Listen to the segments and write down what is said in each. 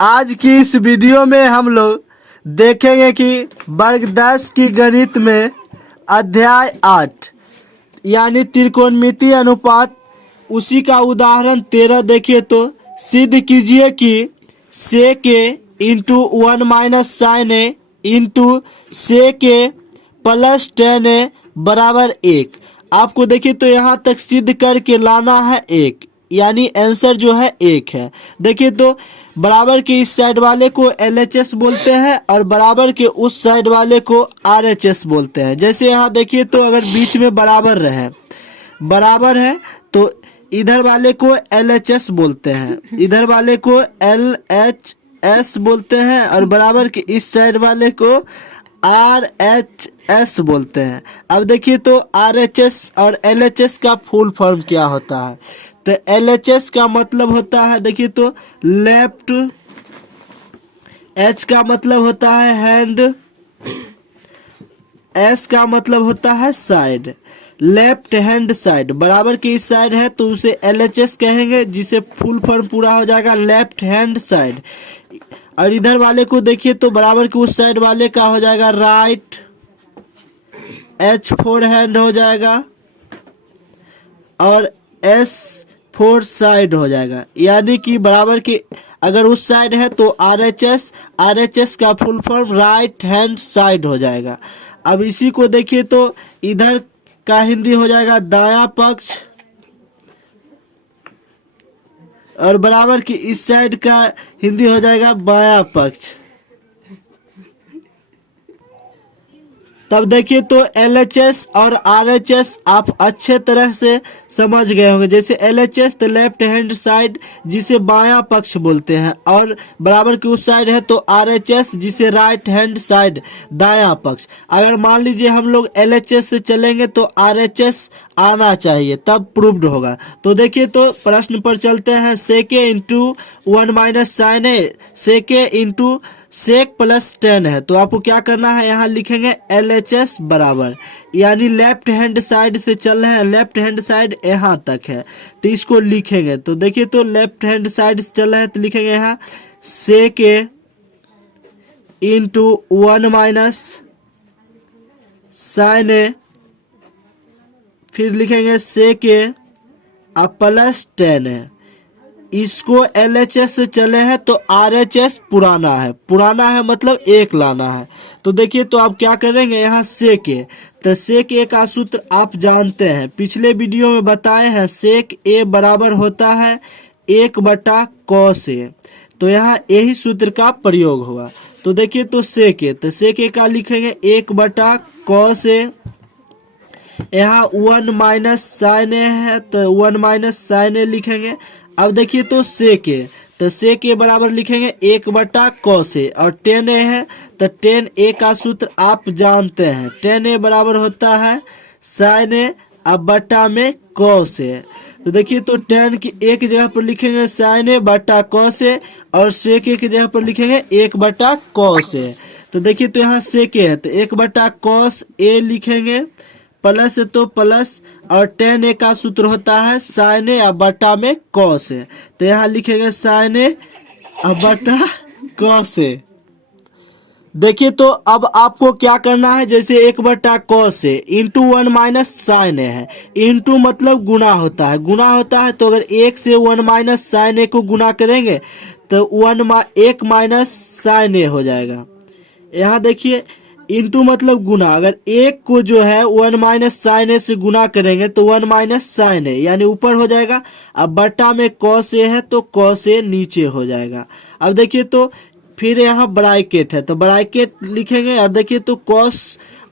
आज की इस वीडियो में हम लोग देखेंगे कि वर्ग 10 की गणित में अध्याय 8 यानी त्रिकोणमितीय अनुपात, उसी का उदाहरण 13 देखिए तो सिद्ध कीजिए कि सेक ए इंटू 1 माइनस साइन ए इंटू सेक ए प्लस टेन ए बराबर 1। आपको देखिए तो यहाँ तक सिद्ध करके लाना है 1, यानी आंसर जो है 1 है। देखिए तो बराबर के इस साइड वाले को LHS बोलते हैं और बराबर के उस साइड वाले को RHS बोलते हैं। जैसे यहाँ देखिए तो अगर बीच में बराबर है तो इधर वाले को LHS बोलते हैं, इधर वाले को LHS बोलते हैं और बराबर के इस साइड वाले को RHS बोलते हैं। अब देखिए तो RHS और LHS का फुल फॉर्म क्या होता है। तो LHS का मतलब होता है, देखिए तो लेफ्ट, H का मतलब होता है हैंड, S का मतलब होता है साइड, लेफ्ट हैंड साइड। बराबर की इस साइड है तो उसे LHS कहेंगे, जिसे फुल फॉर्म पूरा हो जाएगा लेफ्ट हैंड साइड। और इधर वाले को देखिए तो बराबर के उस साइड वाले का हो जाएगा राइट, H फोर हैंड हो जाएगा और S फोर साइड हो जाएगा। यानी कि बराबर की अगर उस साइड है तो RHS का full form right hand side हो जाएगा। अब इसी को देखिए तो इधर का हिंदी हो जाएगा दायां पक्ष और बराबर की इस साइड का हिंदी हो जाएगा बायां पक्ष। तब देखिए तो LHS और RHS आप अच्छे तरह से समझ गए होंगे। जैसे LHS तो लेफ्ट हैंड साइड जिसे बायां पक्ष बोलते हैं और बराबर की उस साइड है तो RHS जिसे राइट हैंड साइड दायां पक्ष। अगर मान लीजिए हम लोग LHS से चलेंगे तो RHS आना चाहिए तब प्रूव्ड होगा। तो देखिए तो प्रश्न पर चलते हैं। सेक ए इंटू 1 माइनस साइन ए, सेक ए इंटू सेक प्लस टेन है तो आपको क्या करना है, यहाँ लिखेंगे LHS बराबर, यानी लेफ्ट हैंड साइड से चल रहे हैं, लेफ्ट हैंड साइड यहाँ तक है तो इसको लिखेंगे। तो देखिए तो लेफ्ट हैंड साइड से चल रहे हैं तो लिखेंगे यहाँ सेक ए इंटू 1 माइनस साइन ए, फिर लिखेंगे सेक ए प्लस टेन है। इसको LHS से चले हैं तो RHS पुराना है मतलब 1 लाना है। तो देखिए तो आप क्या करेंगे, यहाँ सेक ए, तो सेक ए का सूत्र आप जानते हैं, पिछले वीडियो में बताए हैं। सेक ए बराबर होता है 1/cos ए, तो यहाँ यही सूत्र का प्रयोग हुआ। तो देखिए तो सेक ए का लिखेंगे 1/cos ए, यहाँ 1 माइनस साइन ए है तो 1 माइनस साइन ए लिखेंगे। अब देखिए तो सेक ए बराबर लिखेंगे 1/cos ए और टेन ए है तो टेन ए का सूत्र आप जानते हैं, टेन ए बराबर होता है साइन ए अब बटा में cos ए। तो देखिए तो टेन की एक जगह पर लिखेंगे साइन ए बटा cos ए और सेक ए की जगह पर लिखेंगे 1/cos ए। तो देखिए तो यहाँ सेक ए है तो 1/cos ए लिखेंगे, प्लस है तो प्लस और टेन ए का सूत्र होता है साइन ए अब बटा में cos ए, तो यहाँ लिखेंगे साइन ए अब बटा cos ए। देखिए तो अब आपको क्या करना है, जैसे 1/cos ए इंटू 1 माइनस साइन ए है, इंटू मतलब गुना होता है तो अगर 1 से 1 माइनस साइन ए को गुना करेंगे तो 1 माइनस साइन ए हो जाएगा। यहाँ देखिए इंटू मतलब गुना, अगर 1 को जो है 1 माइनस साइन ए से गुना करेंगे तो 1 माइनस साइन ए यानी ऊपर हो जाएगा। अब बटा में cos ए है तो cos ए नीचे हो जाएगा। अब देखिए तो फिर यहाँ ब्रैकेट है तो ब्रैकेट लिखेंगे और देखिए तो cos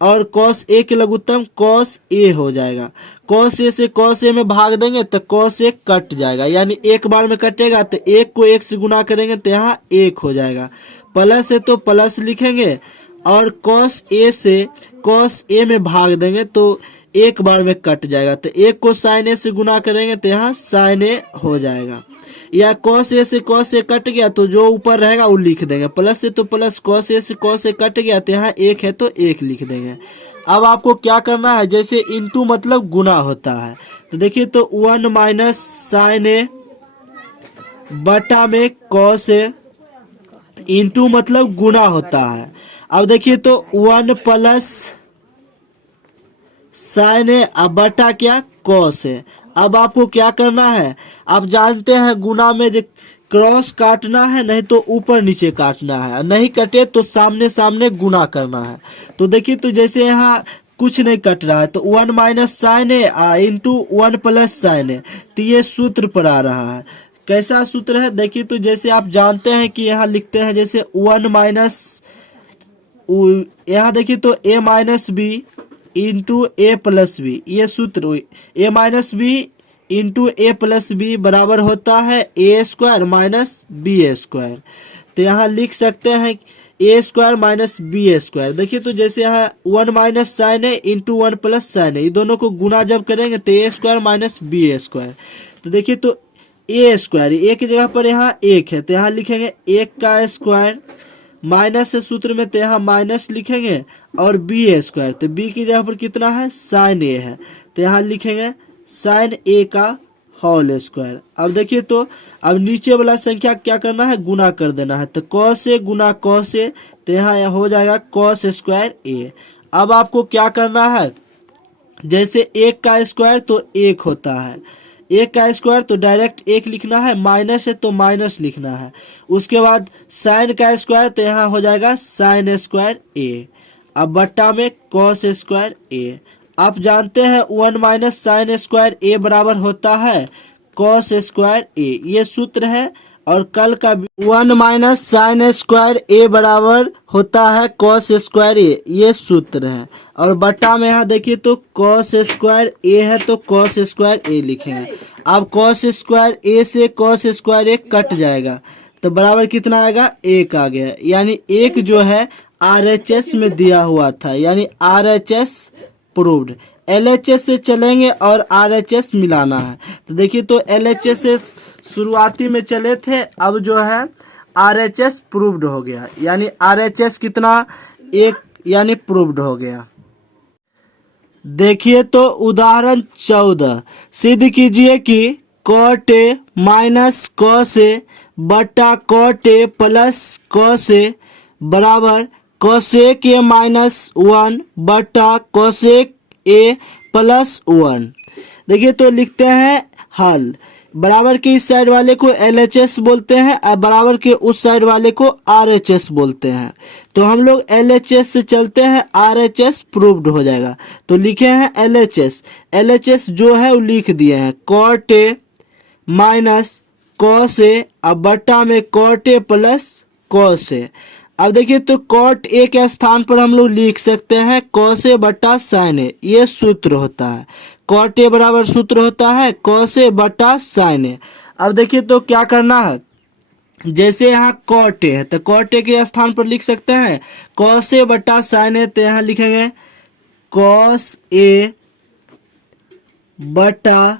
और cos ए के लघुत्तम cos ए हो जाएगा। cos ए से cos ए में भाग देंगे तो cos ए कट जाएगा, यानी एक बार में कटेगा तो 1 को 1 से गुना करेंगे तो यहाँ 1 हो जाएगा। प्लस है तो प्लस लिखेंगे और cos ए से cos ए में भाग देंगे तो एक बार में कट जाएगा, तो 1 को sin ए से गुना करेंगे तो यहाँ sin ए हो जाएगा। या cos ए से cos ए कट गया तो जो ऊपर रहेगा वो लिख देंगे, प्लस से तो प्लस cos ए से cos ए कट गया तो यहाँ 1 है तो 1 लिख देंगे। अब आपको क्या करना है, जैसे इंटू मतलब गुना होता है तो देखिए तो 1 माइनस साइन ए बटा में cos ए इंटू मतलब गुना होता है। अब देखिए तो 1 प्लस साइन है, अब बटा क्या कॉस है। अब आपको क्या करना है, आप जानते हैं गुना में जो क्रॉस काटना है, नहीं तो ऊपर नीचे काटना है, नहीं कटे तो सामने सामने गुना करना है। तो देखिए तो जैसे यहाँ कुछ नहीं कट रहा है तो 1 माइनस साइन है इंटू 1 प्लस साइन है, तो ये सूत्र पर आ रहा है। कैसा सूत्र है देखिए तो जैसे आप जानते हैं कि यहाँ लिखते हैं जैसे 1 माइनस, यहाँ देखिए तो a minus b into a plus b, ये सूत्र हुई। a minus b into a plus b बराबर होता है a square minus b square. तो यहाँ लिख सकते हैं a square minus b square. देखिए तो जैसे यहाँ 1 माइनस साइन है इंटू 1 प्लस साइन है, ये दोनों को गुना जब करेंगे तो a square minus b square. तो देखिए तो ए स्क्वायर एक की जगह पर यहाँ एक है तो यहाँ लिखेंगे एक का स्क्वायर, माइनस है सूत्र में तो यहाँ माइनस लिखेंगे, और बी स्क्वायर तो बी की जगह पर कितना है साइन ए है तो यहाँ लिखेंगे साइन ए का होल स्क्वायर। अब देखिए तो अब नीचे वाला संख्या क्या करना है, गुना कर देना है, तो cos A Guna cos A तो यहाँ हो जाएगा कॉस स्क्वायर ए। अब आपको क्या करना है, जैसे एक का स्क्वायर तो एक होता है, एक का स्क्वायर तो डायरेक्ट एक लिखना है, माइनस है तो माइनस लिखना है। उसके बाद साइन का स्क्वायर तो यहाँ हो जाएगा साइन स्क्वायर ए, अब बट्टा में कॉस स्क्वायर ए। आप जानते हैं 1 माइनस साइन स्क्वायर ए बराबर होता है कॉस स्क्वायर ए, ये सूत्र है। और कल का 1 माइनस साइन स्क्वायर ए बराबर होता है कॉस स्क्वायर ए, ये सूत्र है। और बट्टा में यहाँ देखिए तो कॉस स्क्वायर ए है तो कॉस स्क्वायर ए लिखेंगे। अब कॉस स्क्वायर ए से कॉस स्क्वायर ए कट जाएगा तो बराबर कितना आएगा, एक आ गया। यानी एक जो है RHS में दिया हुआ था, यानी RHS प्रूव्ड। LHS से चलेंगे और RHS मिलाना है। तो देखिए तो LHS से शुरुआती में चले थे, अब जो है RHS प्रूव्ड हो गया, यानी RHS कितना एक, यानी प्रूव्ड हो गया। देखिए तो उदाहरण 14 सिद्ध कीजिए कि cot A minus cos A बटा cot A plus cos A बराबर कोसेक ए माइनस 1 बटा कोसेक ए प्लस 1। देखिए तो लिखते हैं हल। बराबर के इस साइड वाले को LHS बोलते हैं और बराबर के उस साइड वाले को RHS बोलते हैं। तो हम लोग LHS से चलते हैं, RHS प्रूव्ड हो जाएगा। तो लिखे हैं LHS जो है वो लिख दिए हैं cot A minus cos A, अब बट्टा में cot A plus cos A. अब देखिए तो कॉट ए के स्थान पर हम लोग लिख सकते हैं कॉस ए बटा साइन ए, ये सूत्र होता है। कॉट ए बराबर सूत्र होता है कॉस ए बटा साइन ए। अब देखिए तो क्या करना है, जैसे यहाँ कॉट ए है तो कॉट ए के स्थान पर लिख सकते हैं कॉस ए बटा साइन ए, तो यहाँ लिखेंगे कॉस ए बटा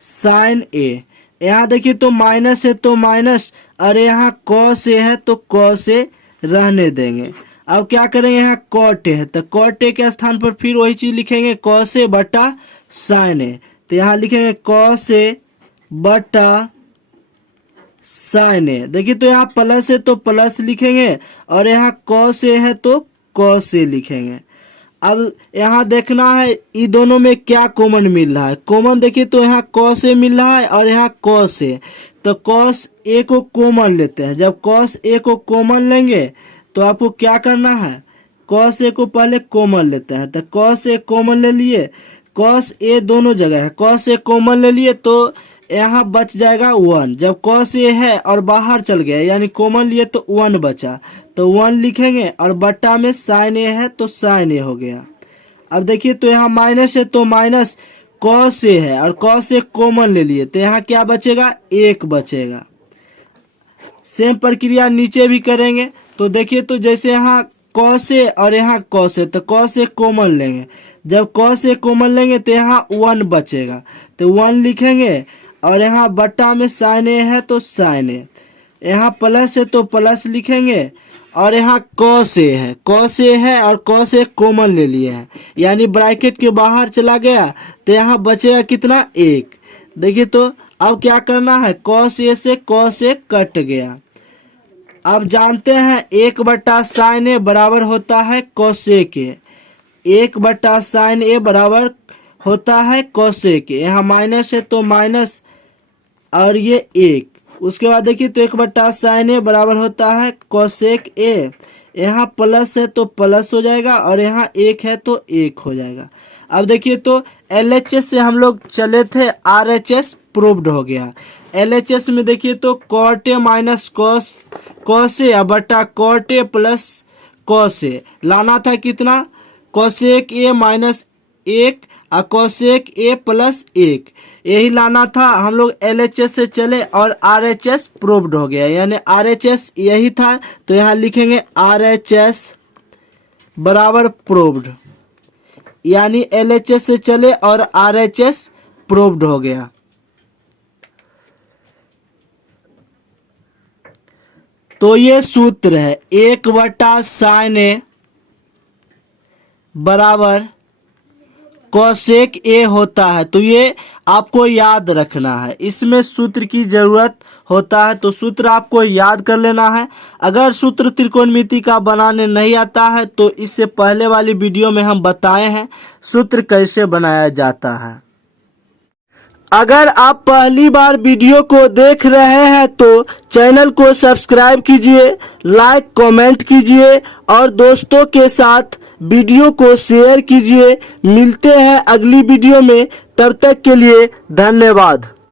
साइन ए। यहाँ देखिए तो माइनस है तो माइनस, और यहाँ कॉस ए है तो कॉस ए रहने देंगे। अब क्या करेंगे, यहाँ कॉट ए है तो कॉट ए के स्थान पर फिर वही चीज लिखेंगे कॉस ए बटा साइन ए, तो यहाँ लिखेंगे कॉस ए बटा साइन ए। देखिए तो यहाँ प्लस है तो प्लस लिखेंगे, और यहाँ कॉस ए है तो कॉस ए लिखेंगे। अब यहाँ देखना है ये दोनों में क्या कॉमन मिल रहा है। कॉमन देखिए तो यहाँ कॉस ए मिल रहा है और यहाँ कॉस ए, तो कॉस ए को कॉमन लेते हैं। जब कॉस ए को कॉमन लेंगे तो आपको क्या करना है, कॉस ए को पहले कॉमन लेते हैं। तो कॉस ए कॉमन ले लिए, कॉस ए दोनों जगह है, कॉस ए कॉमन ले लिए तो यहाँ बच जाएगा 1। जब कॉस ए है और बाहर चल गया यानी कॉमन लिए तो 1 बचा, तो 1 लिखेंगे, और बट्टा में साइन ए है तो साइन ए हो गया। अब देखिए तो यहाँ माइनस है तो माइनस कॉस ए है और कॉस ए कॉमन ले लिए तो यहाँ क्या बचेगा, 1 बचेगा। सेम प्रक्रिया नीचे भी करेंगे। तो देखिए तो जैसे यहाँ कॉस ए और यहाँ कॉस ए, तो कॉस ए कॉमन लेंगे। जब कॉस ए कॉमन लेंगे तो यहाँ 1 बचेगा, तो 1 लिखेंगे, और यहाँ बट्टा में साइन ए है तो साइन ए, यहाँ प्लस है तो प्लस लिखेंगे, और यहाँ कॉस ए है, कॉस ए है और कॉस ए कॉमन ले लिए हैं, यानी ब्रैकेट के बाहर चला गया तो यहाँ बचेगा कितना, 1। देखिए तो अब क्या करना है, कॉस ए से कॉस ए कट गया, अब जानते हैं 1/sin a बराबर होता है कोसेक ए। 1/sin a बराबर होता है कोसेक ए। यहाँ माइनस है तो माइनस और ये 1। उसके बाद देखिए तो 1/sin a बराबर होता है कोसेक ए। यहाँ प्लस है तो प्लस हो जाएगा और यहाँ 1 है तो 1 हो जाएगा। अब देखिए तो LHS से हम लोग चले थे RHS प्रूव्ड हो गया। LHS में देखिए तो cot a minus cos a बटा cot a plus cos a लाना था कितना, कोसेक ए माइनस 1 और कोसेक ए प्लस 1 यही लाना था। हम लोग LHS से चले और RHS प्रूव्ड हो गया, यानी RHS यही था तो यहाँ लिखेंगे RHS बराबर प्रूव्ड, यानी LHS से चले और RHS प्रूव्ड हो गया। तो ये सूत्र है 1/sin a बराबर कोसेक ए होता है। तो ये आपको याद रखना है, इसमें सूत्र की जरूरत होता है तो सूत्र आपको याद कर लेना है। अगर सूत्र त्रिकोणमिति का बनाने नहीं आता है तो इससे पहले वाली वीडियो में हम बताए हैं सूत्र कैसे बनाया जाता है। अगर आप पहली बार वीडियो को देख रहे हैं तो चैनल को सब्सक्राइब कीजिए, लाइक कमेंट कीजिए और दोस्तों के साथ वीडियो को शेयर कीजिए। मिलते हैं अगली वीडियो में, तब तक के लिए धन्यवाद।